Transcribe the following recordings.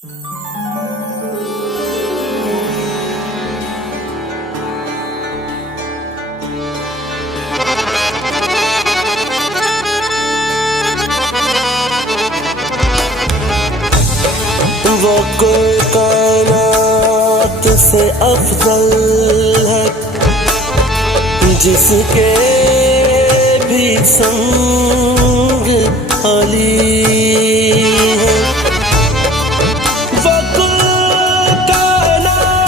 वो कोई कायनात से अफजल है जिसके भी संग अली है। वो कोई कायनात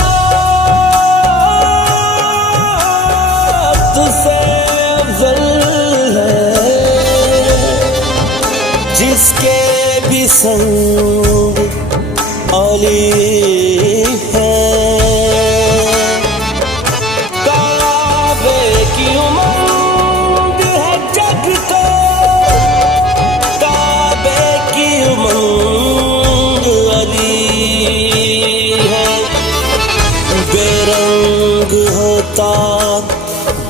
से अफजल है जिसके भी संग अली है। काबे की उमंग है जग को, काबे की उमंग अली है। बेरंग होता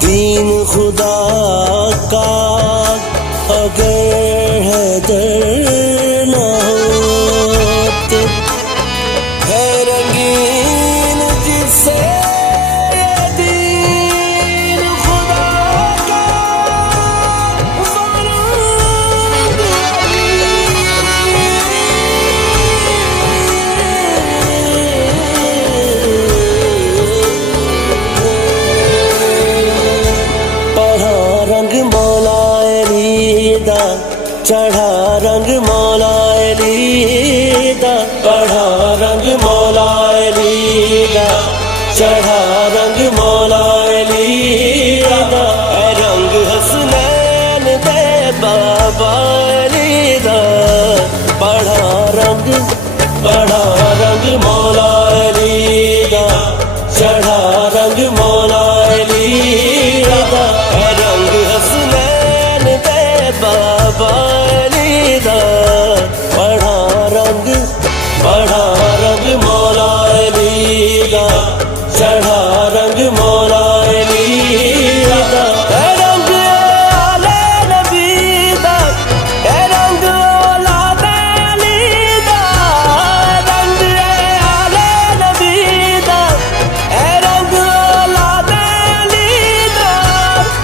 दीन खुदा का अगर है दर ना होते, है रंगीन जिससे ये दीन खुदा का वरंग पढ़ा रंग मौला अली दा, चढ़ा रंग मौला अली दा, पढ़ा रंग मौला अली दा, चढ़ा रंग मौला अली दा। ऐ रंग हसनैन दे बाबा अली दा, पढ़ा रंग मौला अली दा, चढ़ा रंग मौला अली दा। ऐ रंग हसनैन दे बाबा अली दा, पढ़ा रंग मौला अली दा, चढ़ा रंग मौला अली दा। ऐ रंग आले नबी दा, ऐ रंग औलाद अली दा, रंग आले नबी दा, ऐ रंग औलाद अली दा।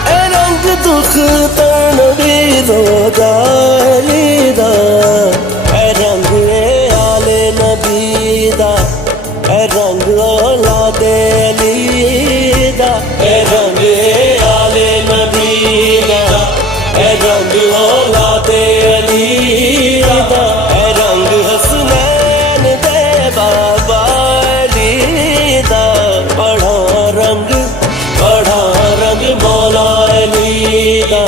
ऐ रंग दुख तनबी रोजा अली दा, ऐ रंग आले नबी दा, ऐ रंग औलाद अली दा। ऐ रंग आले नबी दा, ऐ रंग औलाद अली दा। ऐ रंग हसनैन दे बाबा अली दा, पढ़ा रंग मौला अली दा,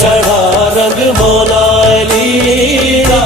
चढ़ा रंग मौला अली दा।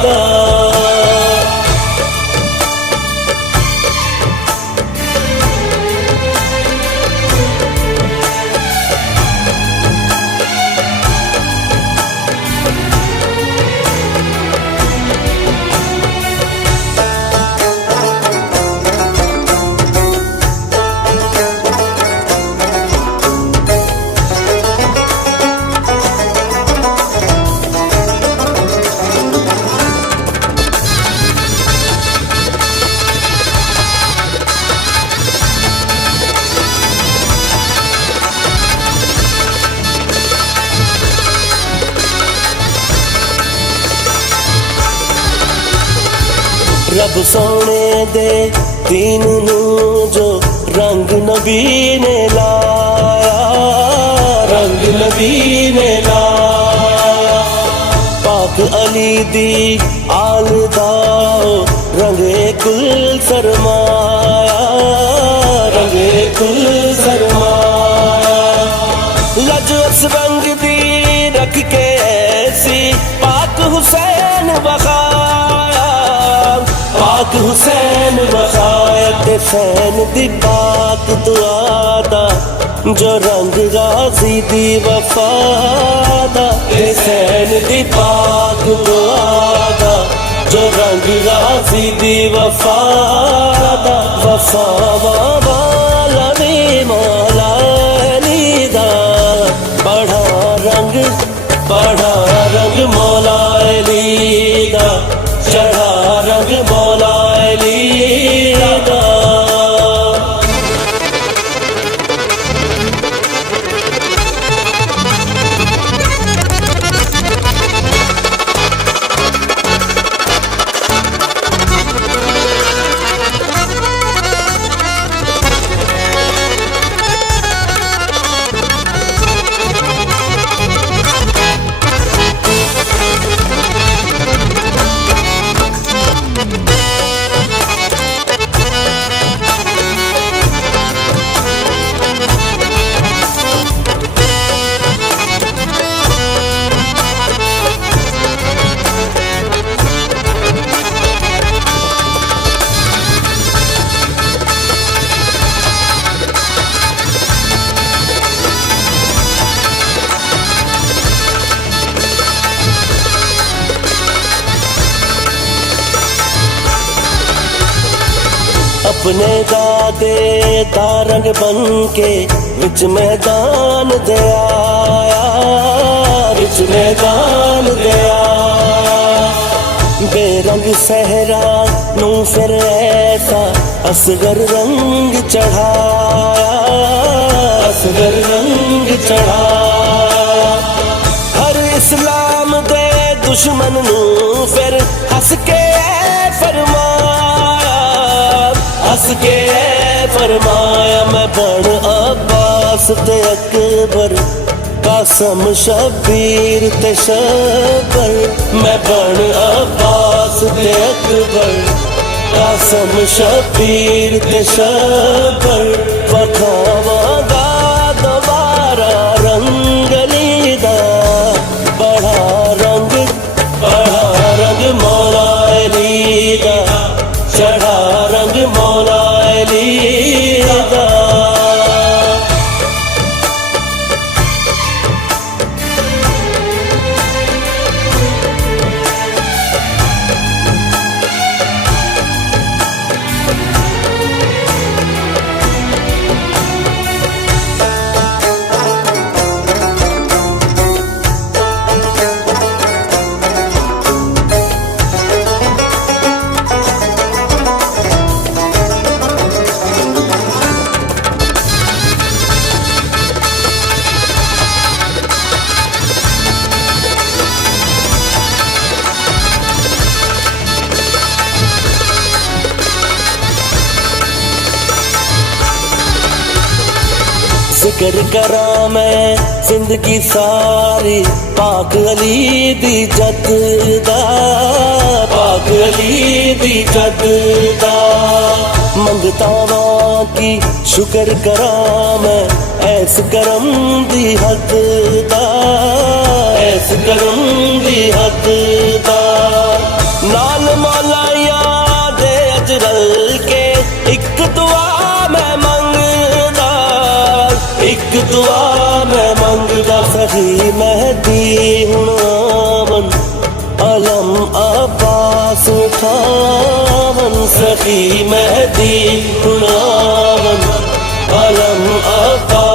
रब सोने दे दीन नू जो रंग नबी ने लाया, रंग नबी ने लाया। पाक अली दी आल दा रंगे कुल सरमाया, रंगे कुल सरमाया। लजवस रंग दी रख के ऐसी पाक हुसैन बखाया, पाक हुसैन बखायत फैन दी पाक दुआदा, जो रंग गाजी दी वफादा। हुसैन दी पाक दुआदा, जो रंग गाजी दी वफादा। वफा वाला दी मौला अली दा, पढ़ा रंग मौला अली दा, चढ़ा रंग मौला अली अपने दादे दा रंग बन के विच मैदान दे आया, विच मैदान दे आया। बेरंग सहरा नू फिर ऐसा असगर रंग चढ़ाया, असगर रंग चढ़ाया। हर इस्लाम दे दुश्मन नू फिर हंस के फरमाया, हंस के फरमाया। मैं बन अब्बास ते अकबर, कासम शबीर ते शबर। मैं बन अब्बास ते अकबर, कासम शबीर ते शबर। वखावांगा दोबारा रंगली दा बड़ा रंग, बड़ा रंग मौला अली दा, चढ़ा रंग मौला अली दा। जिक्र करा मैं जिंदगी सारी पाक अली दी जद दा, पाक अली दी जद दा। मंगता वां की शुक्र करा मैं ऐस करम दी हद दा, ऐस करम दी हद दा। नाल मौलाया दे अजरल के एक दुआ मैं मंगदा, एक दुआ मैं मंगदा। सही महदी हुण आवन, अलम अब्बास उठावन। सही महदी हुण आवन, अलम अब्बास